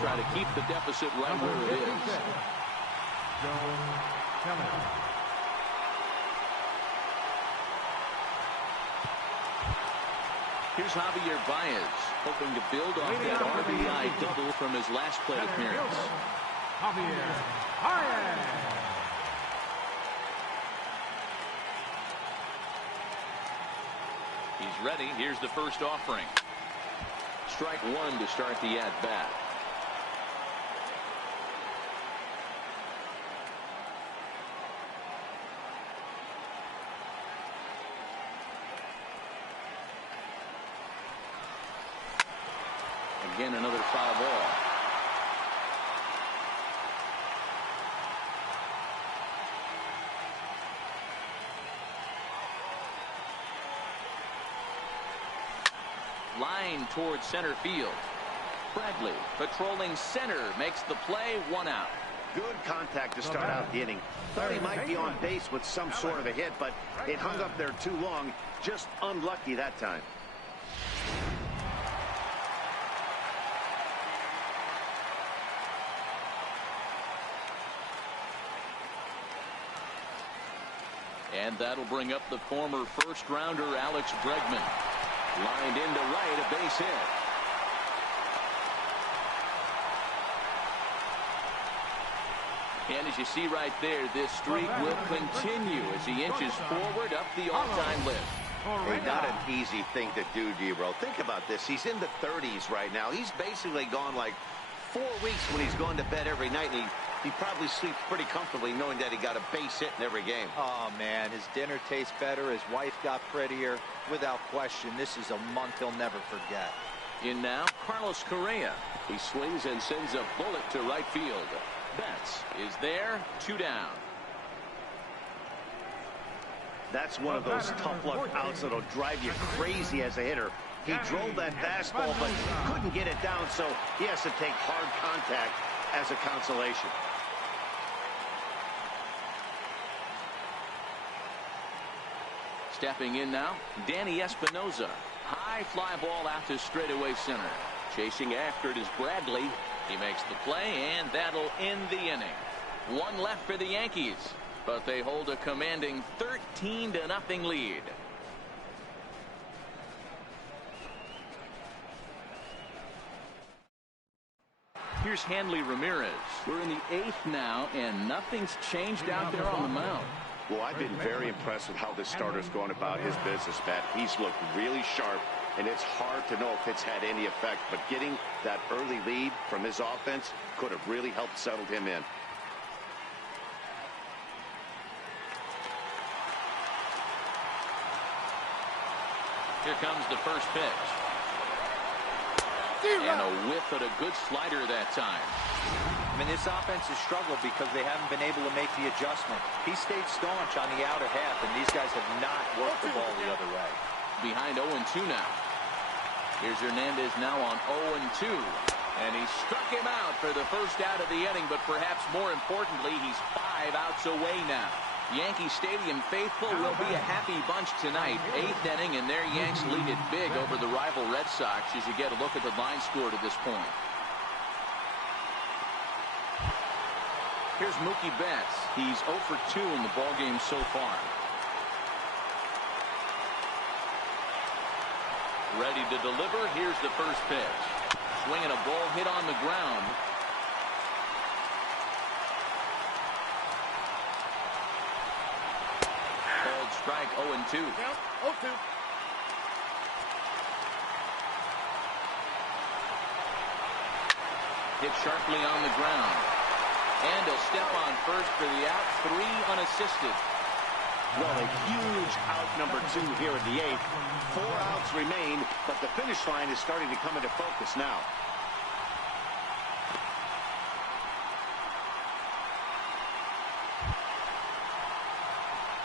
try to keep the deficit right where it is. Here's Javier Baez, hoping to build off that RBI double from his last plate appearance. Javier Baez. He's ready. Here's the first offering. Strike one to start the at-bat. Again, another foul ball. Line towards center field. Bradley patrolling center makes the play, 1 out. Good contact to start out the inning. Thought he might be on base with some sort of a hit, but it hung up there too long. Just unlucky that time. And that'll bring up the former first-rounder Alex Bregman. Lined into right, a base hit. And as you see right there, this streak will continue as he inches forward up the all-time list. Hey, not an easy thing to do, D-Bro. Think about this. He's in the 30s right now. He's basically gone like 4 weeks when he's going to bed every night, and he probably sleeps pretty comfortably knowing that he got a base hit in every game. Oh, man, his dinner tastes better. His wife got prettier. Without question, this is a month he'll never forget. In now, Carlos Correa. He swings and sends a bullet to right field. Betts is there, 2 down. That's one of those tough luck outs that'll drive you crazy as a hitter. He drove that fastball, but couldn't get it down, so he has to take hard contact as a consolation. Stepping in now, Danny Espinosa. High fly ball out to straightaway center. Chasing after it is Bradley. He makes the play, and that'll end the inning. 1 left for the Yankees, but they hold a commanding 13-0 lead. Here's Hanley Ramirez. We're in the 8th now, and nothing's changed out there on the mound. Well, I've been very impressed with how this starter's going about his business, Matt. He's looked really sharp, and it's hard to know if it's had any effect, but getting that early lead from his offense could have really helped settle him in. Here comes the first pitch. And a whiff at a good slider that time. I mean, this offense has struggled because they haven't been able to make the adjustment. He stayed staunch on the outer half, and these guys have not worked the ball the other way. Behind 0-2 now. Here's Hernandez now on 0-2. And he struck him out for the first out of the inning, but perhaps more importantly, he's 5 outs away now. Yankee Stadium faithful will be a happy bunch tonight. 8th inning, and their Yanks lead it big over the rival Red Sox as you get a look at the line score to this point. Here's Mookie Betts. He's 0 for 2 in the ballgame so far. Ready to deliver. Here's the first pitch. Swinging a ball hit on the ground. Called strike, 0-2. 0-2. Hit sharply on the ground. And he'll step on first for the out. 3 unassisted. Well, a huge out number 2 here in the 8th. 4 outs remain, but the finish line is starting to come into focus now.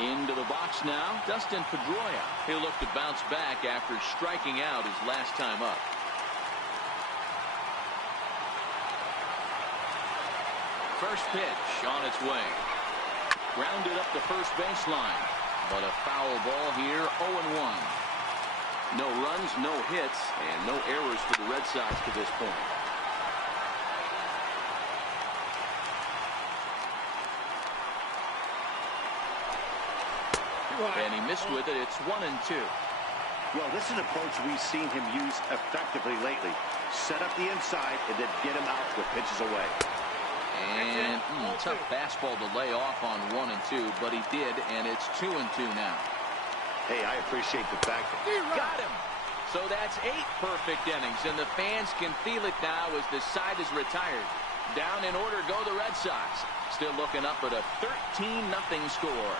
Into the box now, Dustin Pedroia. He'll look to bounce back after striking out his last time up. First pitch on its way. Grounded up the first baseline. But a foul ball here, 0-1. No runs, no hits, and no errors for the Red Sox to this point. And he missed with it. It's 1-2. Well, this is an approach we've seen him use effectively lately. Set up the inside and then get him out with pitches away. And tough fastball to lay off on 1-2, but he did, and it's 2-2 now. Hey, I appreciate the fact that Got him. So that's 8 perfect innings, and the fans can feel it now as the side is retired. Down in order go the Red Sox. Still looking up at a 13-0 score.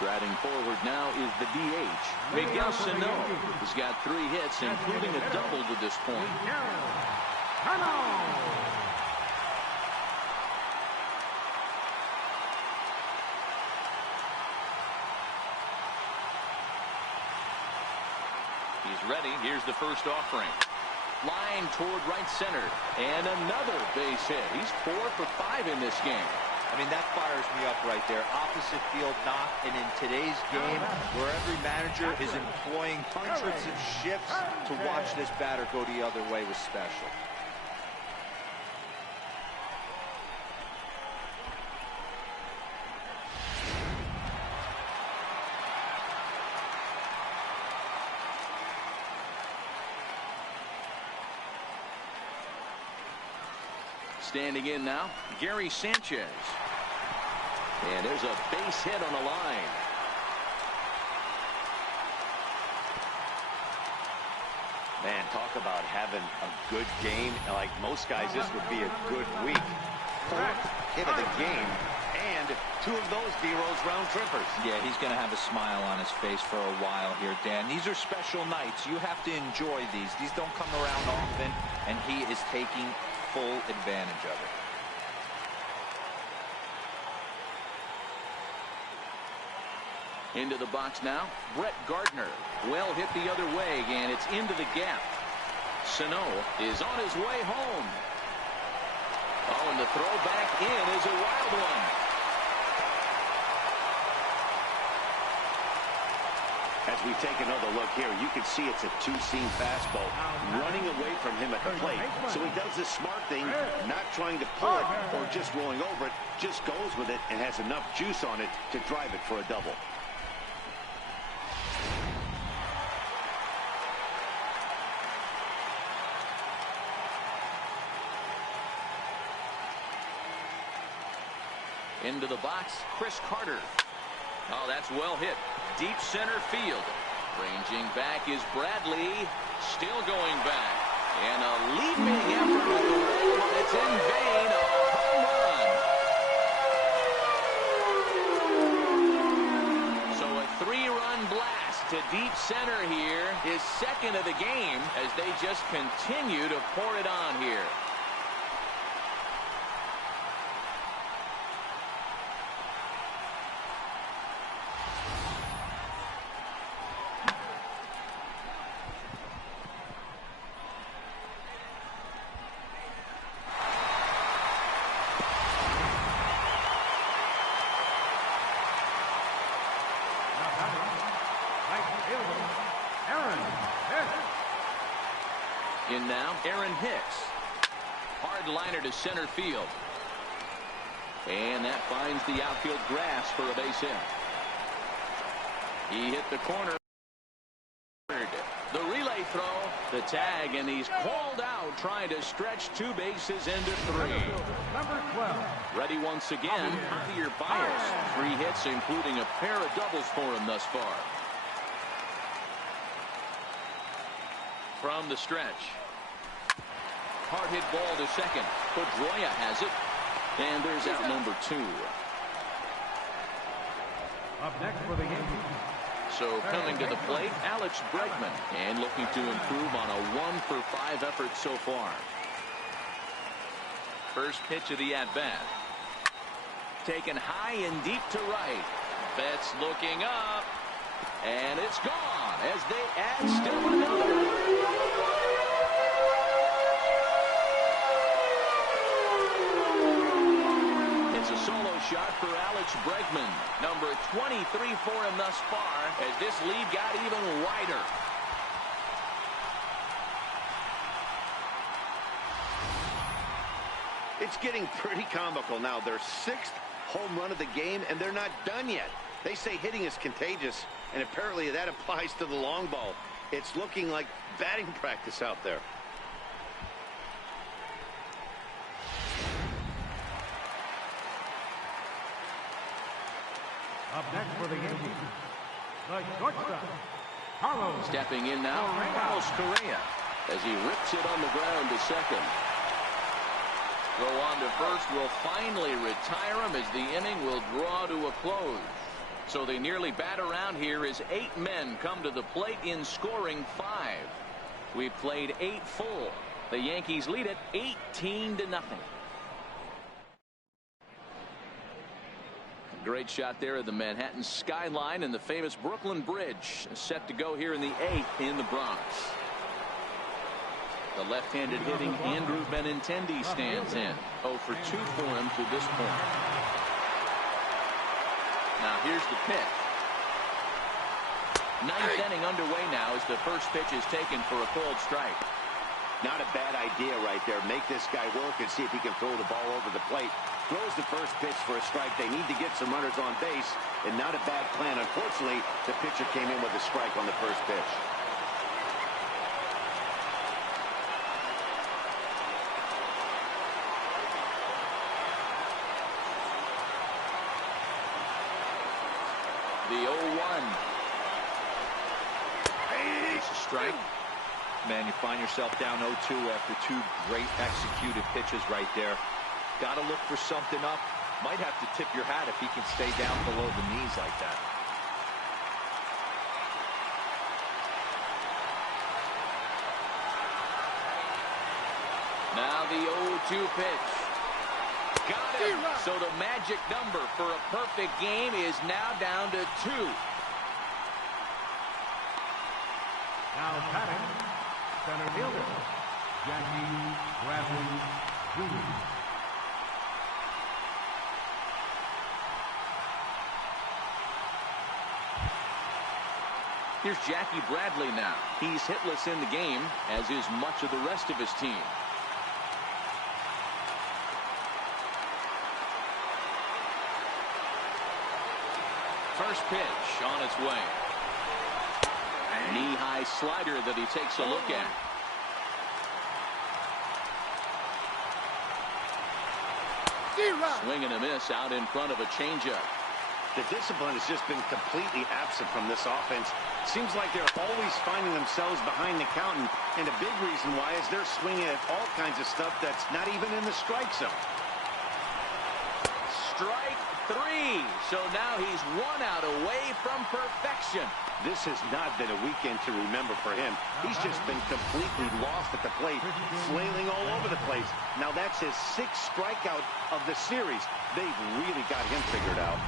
Striding forward now is the DH. Miguel Sano has got 3 hits, including a double to this point. He's ready. Here's the first offering. Line toward right center. And another base hit. He's 4 for 5 in this game. I mean, that fires me up right there. Opposite field knock, and in today's game, where every manager is employing hundreds of shifts, to watch this batter go the other way was special. Standing in now, Gary Sanchez. And there's a base hit on the line. Man, talk about having a good game. Like most guys, this would be a good week. 4th hit of the game, and 2 of those D-Rose round trippers. Yeah, he's going to have a smile on his face for a while here, Dan. These are special nights. You have to enjoy these. These don't come around often, and he is taking full advantage of it. Into the box now, Brett Gardner. Well hit the other way, and it's into the gap. Sano is on his way home. Oh, and the throw back in is a wild one. As we take another look here, you can see it's a 2-seam fastball running away from him at the plate. So he does this smart thing, not trying to pull it or just rolling over it, just goes with it and has enough juice on it to drive it for a double. Into the box, Chris Carter. Oh, that's well hit. Deep center field. Ranging back is Bradley. Still going back. And a leaping effort with the wall, but it's in vain. A home run. So a 3-run blast to deep center here. His second of the game as they just continue to pour it on here. In now, Aaron Hicks. Hard liner to center field. And that finds the outfield grass for a base hit. He hit the corner. The relay throw, the tag, and he's called out trying to stretch 2 bases into 3. Number 12. Ready once again, Javier Baez. 3 hits, including a pair of doubles for him thus far. From the stretch. Hard hit ball to second. Pedroia has it. And there's out number 2. Up next for the Yankees. So coming to the plate, Alex Bregman. And looking to improve on a 1-for-5 effort so far. First pitch of the at-bat. Taken high and deep to right. Betts looking up. And it's gone as they add still another. It's a solo shot for Alex Bregman. Number 23 for him thus far as this lead got even wider. It's getting pretty comical now. Their 6th home run of the game, and they're not done yet. They say hitting is contagious, and apparently that applies to the long ball. It's looking like batting practice out there. Up next for the Yankees, the shortstop, Carlos. Stepping in now, Carlos Correa, as he rips it on the ground to second. Go on to first, will finally retire him as the inning will draw to a close. So they nearly bat around here as 8 men come to the plate in scoring 5. We've played 8 full. The Yankees lead it 18-0. Great shot there of the Manhattan skyline and the famous Brooklyn Bridge set to go here in the 8th in the Bronx. The left-handed hitting Andrew Benintendi stands in. 0 for 2 for him to this point. Now here's the pitch. 9th inning underway now as the first pitch is taken for a called strike. Not a bad idea right there. Make this guy work and see if he can throw the ball over the plate. Throws the first pitch for a strike. They need to get some runners on base, and not a bad plan. Unfortunately, the pitcher came in with a strike on the first pitch. The 0-1. It's a strike. Man, you find yourself down 0-2 after 2 great executed pitches right there. Got to look for something up. Might have to tip your hat if he can stay down below the knees like that. Now the 0-2 pitch. Got him. So the magic number for a perfect game is now down to 2. Now batting, center fielder, Jackie Bradley Jr. Here's Jackie Bradley now. He's hitless in the game, as is much of the rest of his team. First pitch on its way. Knee-high slider that he takes a look at. Swing and a miss out in front of a changeup. The discipline has just been completely absent from this offense. Seems like they're always finding themselves behind the count, and a big reason why is they're swinging at all kinds of stuff that's not even in the strike zone. Strike 3. So now he's 1 out away from perfection. This has not been a weekend to remember for him. He's just been completely lost at the plate, flailing all over the place. Now that's his 6th strikeout of the series. They've really got him figured out.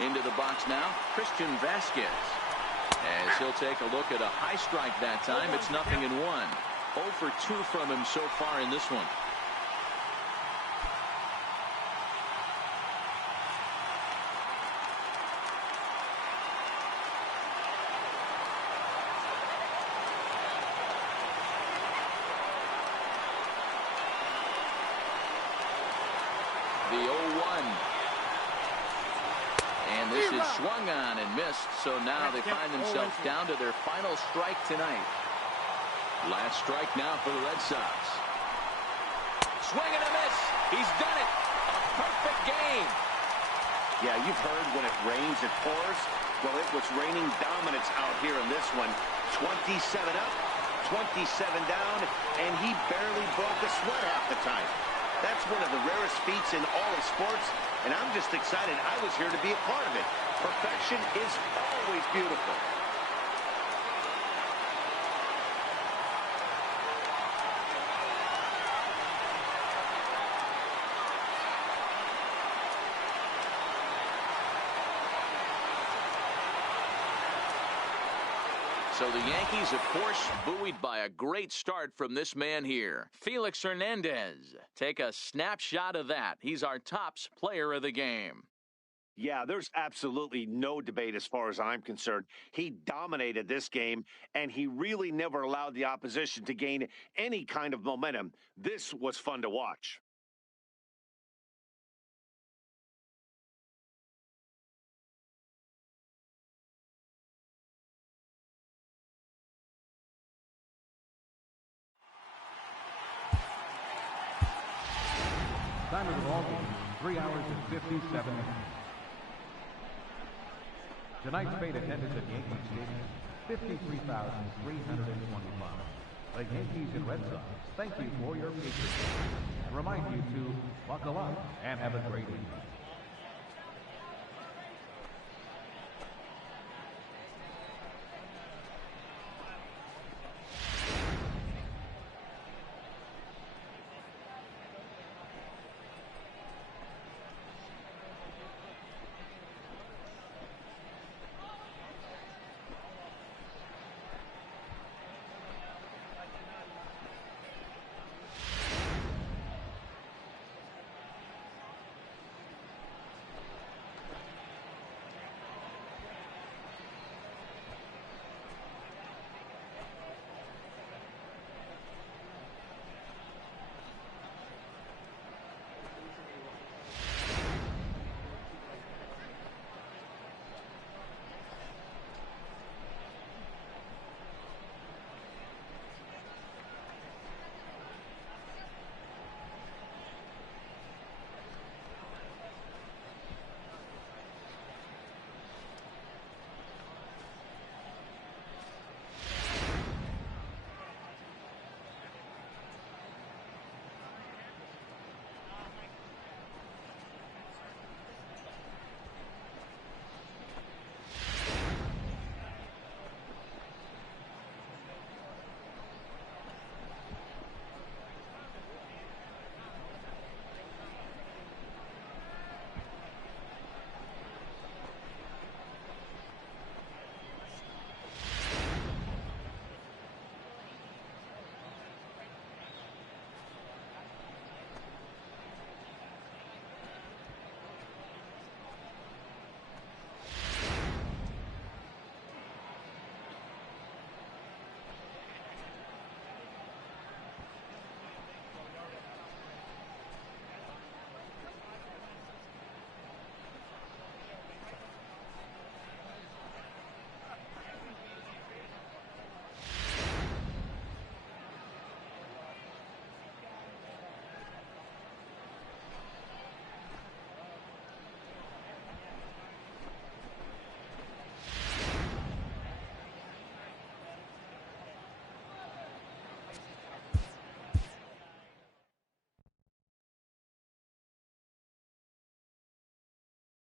Into the box now, Christian Vasquez. As he'll take a look at a high strike that time, it's 0-1. 0 for 2 from him so far in this one. The 0-1. And this is swung on and missed, so now they find themselves down to their final strike tonight. Last strike now for the Red Sox. Swing and a miss. He's done it. A perfect game. Yeah, you've heard when it rains, it pours. Well, it was raining dominance out here in this one. 27 up, 27 down, and he barely broke a sweat half the time. That's one of the rarest feats in all of sports, and I'm just excited I was here to be a part of it. Perfection is always beautiful. So the Yankees, of course, buoyed by a great start from this man here, Felix Hernandez. Take a snapshot of that. He's our tops player of the game. Yeah, there's absolutely no debate as far as I'm concerned. He dominated this game, and he really never allowed the opposition to gain any kind of momentum. This was fun to watch. Time of the ball game, 3 hours and 57 minutes. Tonight's paid attendance at Yankee Stadium, 53,325. The Yankees and Red Sox thank you for your patronage and remind you to buckle up and have a great evening.